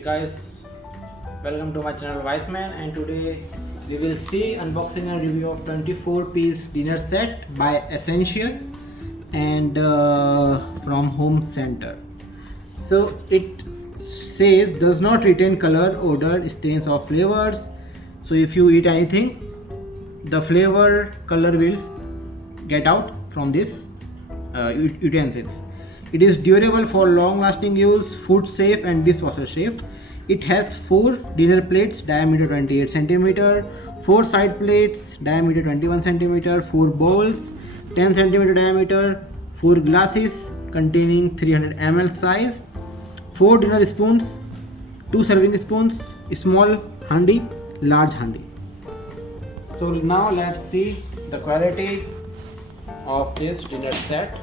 guys, welcome to my channel Wiseman, and today we will see unboxing and review of 24-piece dinner set by Essential and from Home Center. So it says does not retain color, odor, stains or flavors. So if you eat anything, the flavor color will get out from this utensils. It is durable for long lasting use, food safe and dishwasher safe. It has 4 dinner plates diameter 28 cm, 4 side plates diameter 21 cm, 4 bowls 10 cm diameter, 4 glasses containing 300 ml size, 4 dinner spoons, 2 serving spoons, small handi, large handi. So now let's see the quality of this dinner set.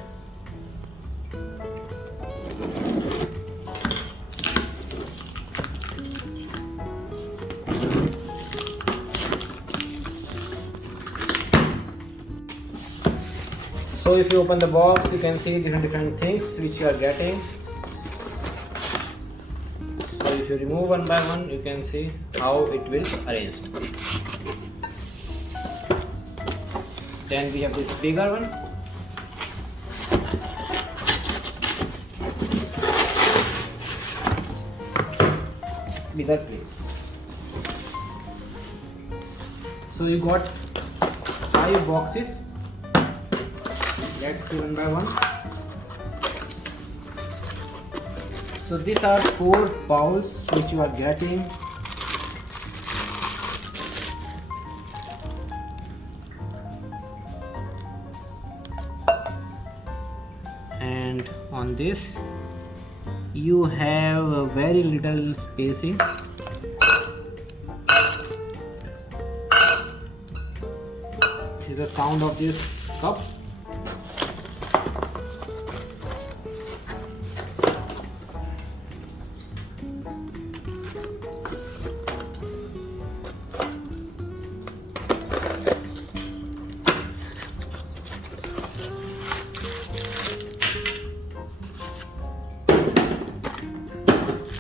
So if you open the box, you can see different things which you are getting. So if you remove one by one, you can see how it will arranged. Then we have this bigger one. Bigger plates. So you got 5 boxes. Let's see one by one. So these are 4 bowls which you are getting. And on this you have a very little spacing. This is the sound of this cup.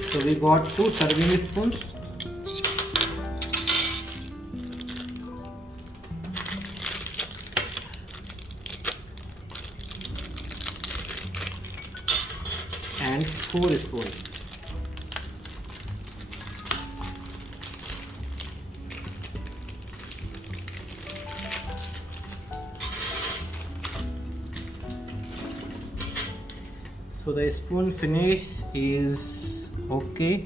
So we got 2 serving spoons, and 4 spoons. So the spoon finish is okay.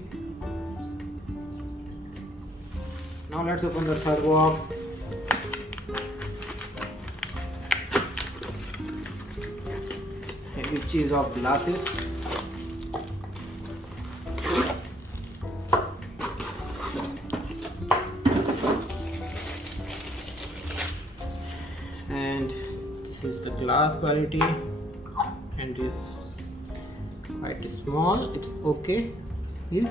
Now let's open the third box. Which is of glasses. And this is the glass quality, and this quite small, it's okay here.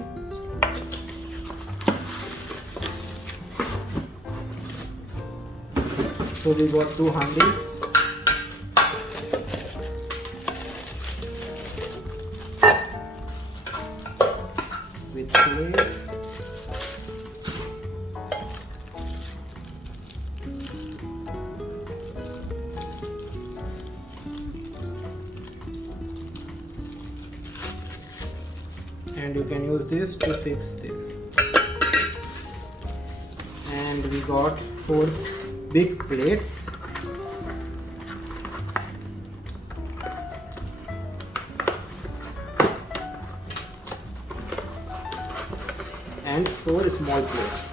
So we got 2 handis with plate. And you can use this to fix this. And we got 4 big plates. And 4 small plates.